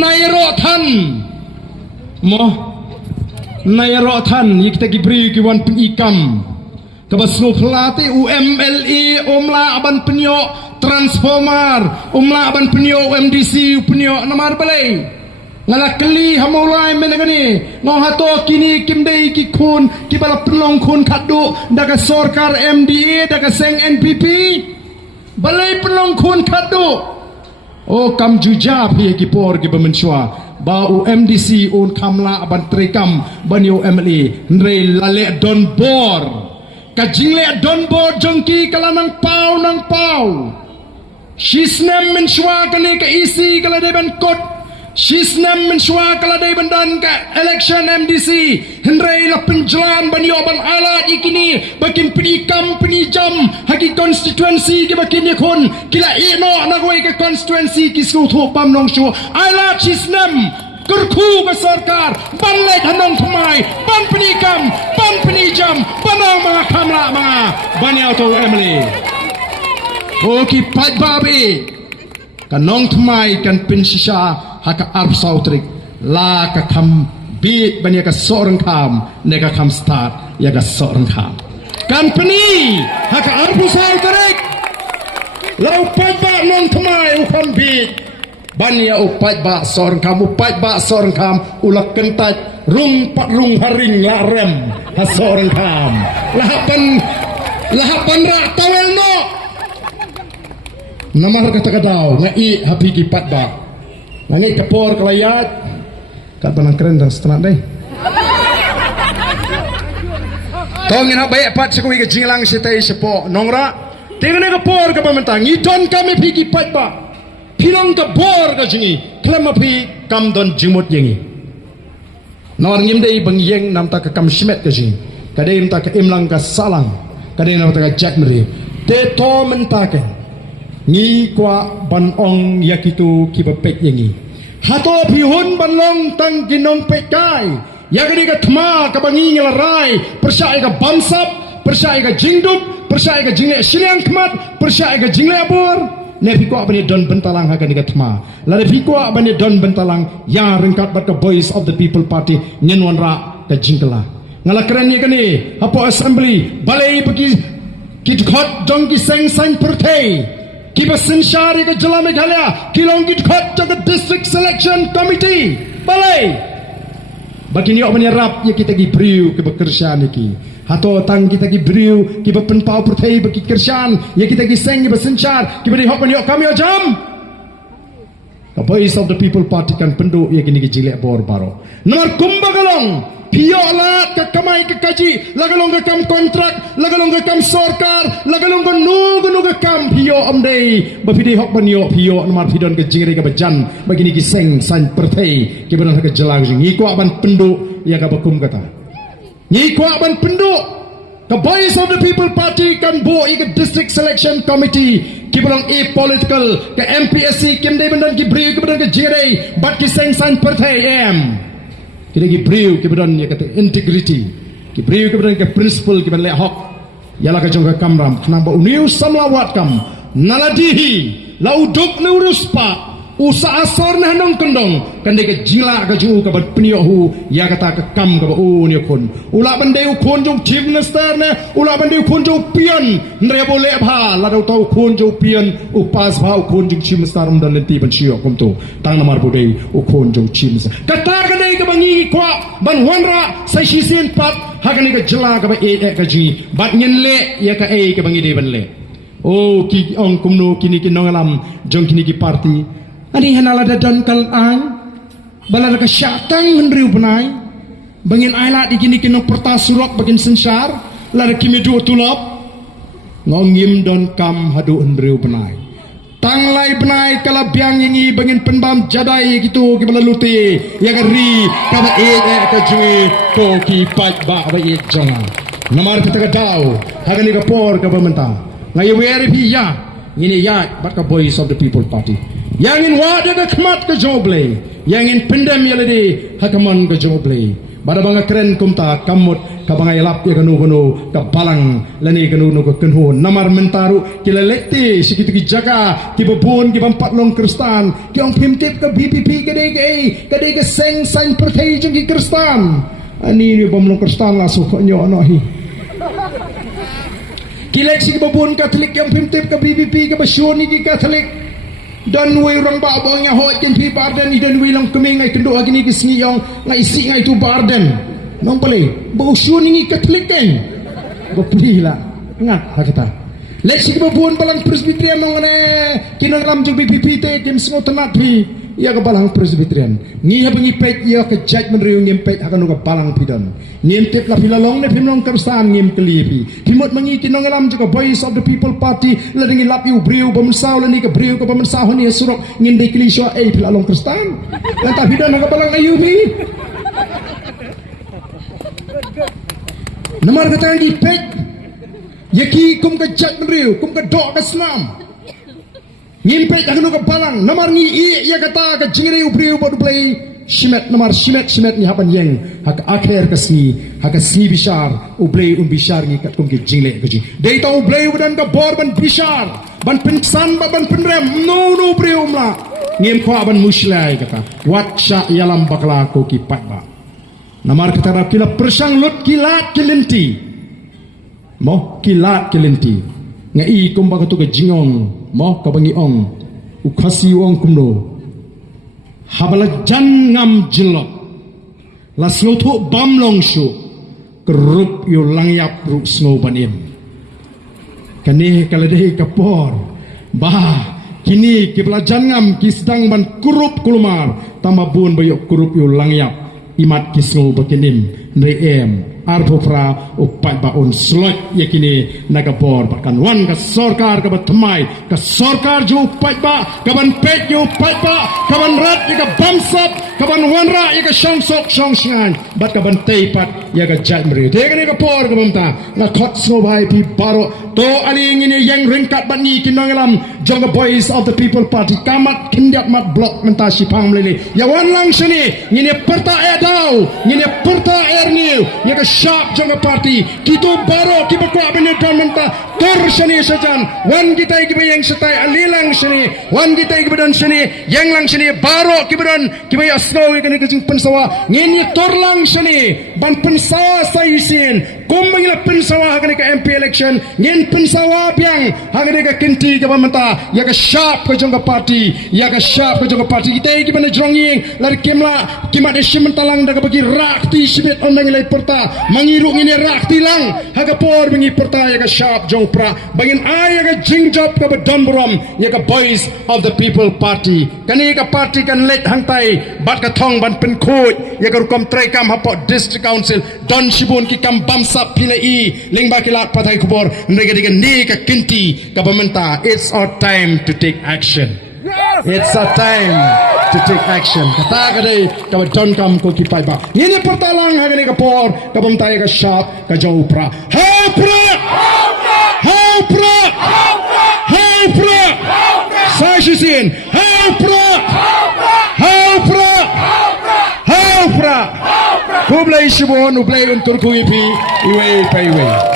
nairo than mo nairo than kita gibri kiwan penikam kabasno pelati UMLE umla aban penyo transformer umla aban penyo UMDC penyo namar balai ngala keli hamulai menegani ngau hato kini kimdei ki kun ki bala pelong kun khadu daga sorkar MDA daga seng NPP balai pelong kun khadu oh kam juja phi ki por ki bamenshwa ba UMDC un kamla aban trekam banyo MLE ndre lale don bor ka jingle don bor jongki kala nang pau shisnem menshwa kane ka isi kala deban kot shisnem menshwa kala deban dan ka election MDC hendrai la penjalan banyo ban alat ikini bakin penikam penijam haki constituency ki bakin yakun kila ino nagoi ke constituency ki sku tho pam nong shu alat shisnem kurku ke sarkar ban lai thanong thmai ban penikam ban penijam banang mga kamla mga banyo to emily oki pat babi kanong thmai kan pinsisha haka arp sautrik la ka kam beat banya ka sorang kam ne ka kam start ya ka sorang kam company haka arp sautrik lau pat ba nong thmai u kam beat banya upat ba sorang kam upat ba sorang kam ulak kentat rung pat rung haring la rem ha sorang kam lahapan ra tawel no namar kata kadau ngai hapi ki pat ba ngai kapor kalayat kat banang keren dah setengah deh kau ngina baik pat sekui ke jinglang sitai sepo nongra tengene kapor ka pamenta ngidon kami pi ki pat ba pilong ka bor ka jingi klem api kam don jimut yengi nor ngim dei bang yeng nam ta ka kam shimet ka jingi kadai nam ta ka imlang ka salang kadai nam ta ka jack meri te to menta ka ngi kwa ban ong yakitu kibapek yengi hato pihun ban long tang ginong pekai yakini ka thma ka bangi ngelarai persai ka bamsap persai ka jingdup persai ka jingle shiliang khmat persai ka jingle abur ne phiko bani don bentalang ha ka ni ka thma la ne phiko bani don bentalang ya rengkat bat ka voice of the people party nyenwan ra ka jingla ngala keren ni kani hapo assembly balai paki kit khot jong ki seng sang perthei kiba sinshari ke jela Meghalaya kilongit khot jaga district selection committee balai bagini ok menyerap ya kita gi briu ke bekerja niki hato tang kita gi briu ki penpau perthei bagi kerjaan ya kita gi seng ba sinchar ki beri hok menyok kami jam the voice of the people party kan penduk ya kini gi jilek bor baro nomor kumbagalong Pio alat ke kamai ke kaji lagalong ke kam kontrak lagalong ke kam sorkar lagalong ke nugu ke kam pio amdei bafidi hok banyo pio nomor pidon ke jingri ke bejan begini ki seng san perthei ki benan ke jelang jing iko aban penduk ya ka bakum kata iko aban penduk the voice of the people party kan bo ke district selection committee ki belang political ke MPSC kimdei bendan ki bri ke benan ke jingri bat ki seng san perthei em kita gi briu ke badan ya kata integrity ki briu ke badan ke principle ki ban le hok yala ka jong ka kamram khna ba uniu samlawat kam naladihi lauduk nuruspa usa asor na nong kendong kan de ke jila ka ju ka ban pnio hu ya kata ka kam ka ba u ni kon ula ban de kon jong chief minister ne ula ban de kon jong pian ndre bole bha la do tau kon jong pian u pas bha u kon jong chief minister um dan lenti ban chio kom to tang namar bu de u kon jong chief minister kata ka de ka bangi kwa ban wanra sai shi sin pat ha ka ni ka jila ka ba e ka ji bat nyen le ya ka e ka bangi de ban le oh ki ong kumno kini ki nongalam jong kini ki party ani hanala da don kal ang balar ka syatang henriu benai bangin aila di kini kino perta surok bagin sensar lar kimi du tulop ngongim don kam hadu henriu benai tanglai benai kala biang yangi bangin penbam jadai gitu ki balaluti ya gari kaba ka jui ko ki pat ba ba e jonga namar kita ka dau hagani ka por ka bamenta ngai weri pi ya ini ya bat ka voice of the people party yang in wada ka khmat ka joble yang in pendam yalade hakaman ka joble Bada banga keren kumta kamut ka banga ilap ya kanu ka balang lani kanu ka kenhu namar mentaru kila lekti sikitu ki jaga ki babun ki bampat long kristan ki ong pimtip ka BPP kadai ka seng sign pertai jeng ki kristan ani ni bam long kristan la su nyo no hi kila si babun katolik yang pimtip ka BPP ka basyoni ki katolik dan way orang babong nya hot ken pi barden dan way lang keming ngai kendo agini ke singi yang ngai isi ngai tu barden nong pale bau syuni ni katolik kan go pila ngat ha kita leksi ke babun balang presbyterian nong ne kinang lam ju BPP te kem sngo tenat pi ya ke balang presbyterian ngi ha bengi pet ya ke judgment riu ngem pet akan ke balang pidon ngem tep la pilalong ne pimnong kersan ngem kelipi timot mengi kinong lam ju ke voice of the people party la dengi lap yu briu bamsau la ni ke briu ke bamsau ni surok ngin de klisho pilalong kristan la ta pidon ke balang ayumi namar kata ngi pet yaki kum ke judgment riu kum ke dok ke senam ngimpet akan ke balang namar ngi iya kata ke jingri ubriu bodu play shimet namar shimet ni hapan yang hak akhir ke sni hak sni bishar ublay bishar ngi kat kum ke jingle ke jing dei ta ublay udan ke bor ban bishar ban pensan ban penrem no ubriu mla ngim kwa ban muslai kata wat sya yalam bakla ko ki patba namar kata rapila persang lut kilat kilinti mo kilat kilinti ngai kumba ka tu ke jingong mo kabangi ong ukasi ong kumno habala jan ngam jilok la slotu bam long shu kerup yu langyap ru snow banim kani kaladeh kapor bah kini kibla jan ngam ki sedang ban kurup kulumar tambabun bayok kurup yu langyap imat ki snow bakinim nreem arbofra upai baun slot yakini nagabor bahkan wan ka sorkar ka batmai ka sorkar ju upai ba kaban pet ju upai ba kaban rat ya ka bamsap kaban wanra ya ka shongsok shongshan bat kaban teipat ya ka jatmri dekani ka por ka bamta na khot sno bhai pi baro to ali ngini yang ringkat bat ni kinongalam jonga boys of the people party kamat kindat mat blok menta sipang lele ya wan lang sini ngini perta edau ngini perta ernil ya ka sharp jonga party kitu baro ki bakwa bene menta tor sini sajan wan kita ki bayang setai alilang sini wan kita ki badan sini yang lang sini baro ki badan ki bay asno ki ni kejing pensawa ngini tor lang sini ban pensawa saisin kumbang pensawa hakani ka MP election ngin pensawa biang hakani ka kinti ka menta ya ka sharp ka jonga party ya ka sharp ka jonga party kita ki bana jronging lar kemla kimat simentalang daga bagi rakti sibet ondang ilai perta mangiru ngini rakti lang haga por bingi perta ya ka sharp jong pra bangin ay ka jingjap ka badamburam ya ka boys of the people party kani ka party kan let hangtai bat ka thong ban pen khoi ya ka rukom trai kam hapo district council don shibun ki kam bamsap pilai lingba kilat patai kubor ndega diga ni ka kinti ka pementa it's our time to take action. It's a time to take action. Kata kadai ka don kam ko ki pai ba. Ngini pertalang hagani ka por ka pemtai ka sharp ka jau pra. Hey pra! Hey pra! Hey pra! Sai shisin. Hey pra! Hey pra! Hey pra! Kublai shibon ublai untur ku ipi iwe pai iwe.